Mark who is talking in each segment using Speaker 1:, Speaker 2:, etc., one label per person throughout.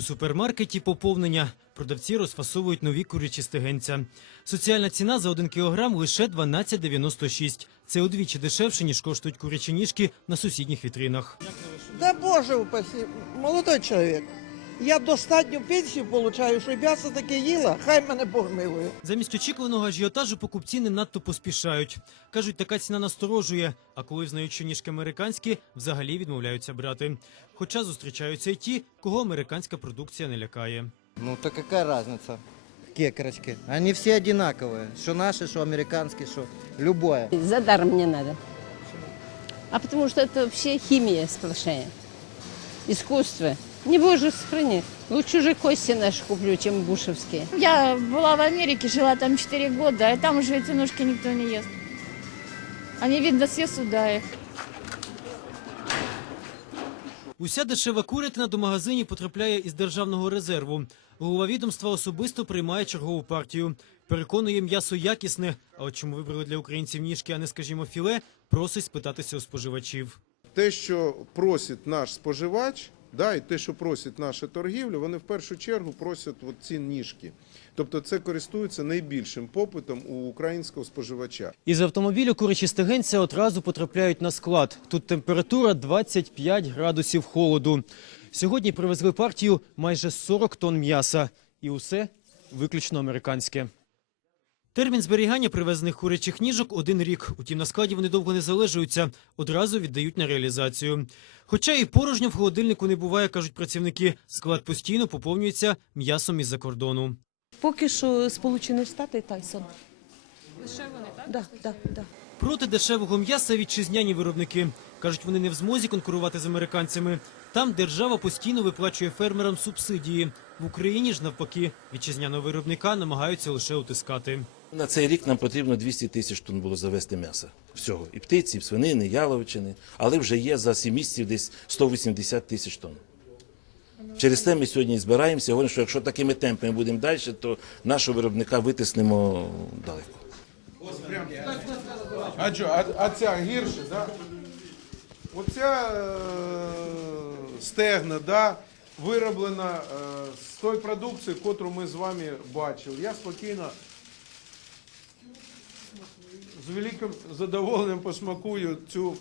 Speaker 1: У супермаркеті поповнення. Продавці розфасовують нові курячі стегенця. Соціальна ціна за 1 кілограм лише 12,96. Це удвічі дешевше, ніж коштують курячі ніжки на сусідніх вітринах.
Speaker 2: Да Боже упаси, молодой чоловік. Я достатню пенсію получаю, що м'ясо таке їла, хай мене Бог милує.
Speaker 1: Замість очікуваного ажіотажу покупці не надто поспішають. Кажуть, така ціна насторожує, а коли взнають, що ніжки американські, взагалі відмовляються брати. Хоча зустрічаються й ті, кого американська продукція не лякає.
Speaker 3: Ну так какая разница? Какие корочки? Они все одинаковые. Что наши, что американские, что любое.
Speaker 4: За не надо. А потому что это вообще химия сплошная. Искусство. Не боже сохрани. Лучше уже кости наши куплю, чем бушевские.
Speaker 5: Я была в Америке, жила там 4 года, и там уже эти ножки никто не ест. Они, видно, все сюда их.
Speaker 1: Уся дешева курятина до магазинів потрапляє із державного резерву. Голова відомства особисто приймає чергову партію. Переконує м'ясо якісне. А от чому вибрали для українців ніжки, а не, скажімо, філе, просить спитатися у споживачів.
Speaker 6: те, що просить наш споживач, да, і те, що просить наша торгівля, вони в першу чергу просять от ці ніжки. Тобто це користується найбільшим попитом у українського споживача.
Speaker 1: Із автомобілю курячі стегенця одразу потрапляють на склад. Тут температура 25 градусів холоду. Сьогодні привезли партію майже 40 тонн м'яса. І усе виключно американське. Термін зберігання привезених курячих ніжок один рік. Утім, на складі вони довго не залежуються, одразу віддають на реалізацію. Хоча і порожньо в холодильнику не буває, кажуть працівники. Склад постійно поповнюється м'ясом із-за кордону.
Speaker 7: Поки що Сполучені Штати і Тайсон. Лише вони, так? Да, да, да.
Speaker 1: Проти дешевого м'яса вітчизняні виробники. Кажуть, вони не в змозі конкурувати з американцями. Там держава постійно виплачує фермерам субсидії. В Україні ж навпаки вітчизняного виробника намагаються лише утискати.
Speaker 8: На цей рік нам потрібно 200 тисяч тонн було завести м'яса. Всього. І птиці, і свинини, і яловичини. Але вже є за 7 місяців десь 180 тисяч тонн. Через це ми сьогодні збираємося. Говоримо, що якщо такими темпами будемо далі, то нашого виробника витиснемо далеко.
Speaker 6: А що, а, а ця гірше, да? Оця е, стегна, да, вироблена е, з тої продукції, яку ми з вами бачили. Я спокійно з великим задоволенням посмакую цю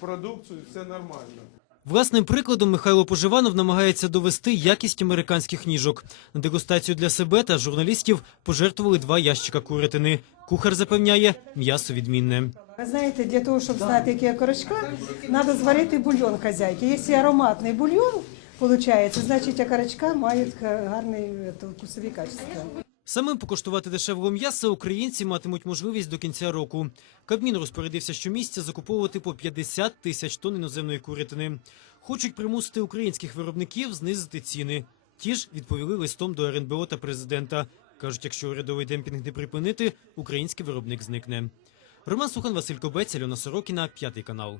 Speaker 6: продукцію, це нормально.
Speaker 1: Власним прикладом Михайло Поживанов намагається довести якість американських ніжок. На дегустацію для себе та журналістів пожертвували два ящика курятини. Кухар запевняє, м'ясо відмінне.
Speaker 9: Ви знаєте, для того, щоб знати, які є корочка, треба зварити бульйон хазяйки. Якщо ароматний бульйон виходить, значить окорочка мають гарні е, вкусові качества.
Speaker 1: Самим покуштувати дешевого м'яса українці матимуть можливість до кінця року. Кабмін розпорядився щомісяця закуповувати по 50 тисяч тонн іноземної курятини. Хочуть примусити українських виробників знизити ціни. Ті ж відповіли листом до РНБО та президента. Кажуть, якщо урядовий демпінг не припинити, український виробник зникне. Роман Сухан, Василь Кобець, Альона Сорокіна, п'ятий канал.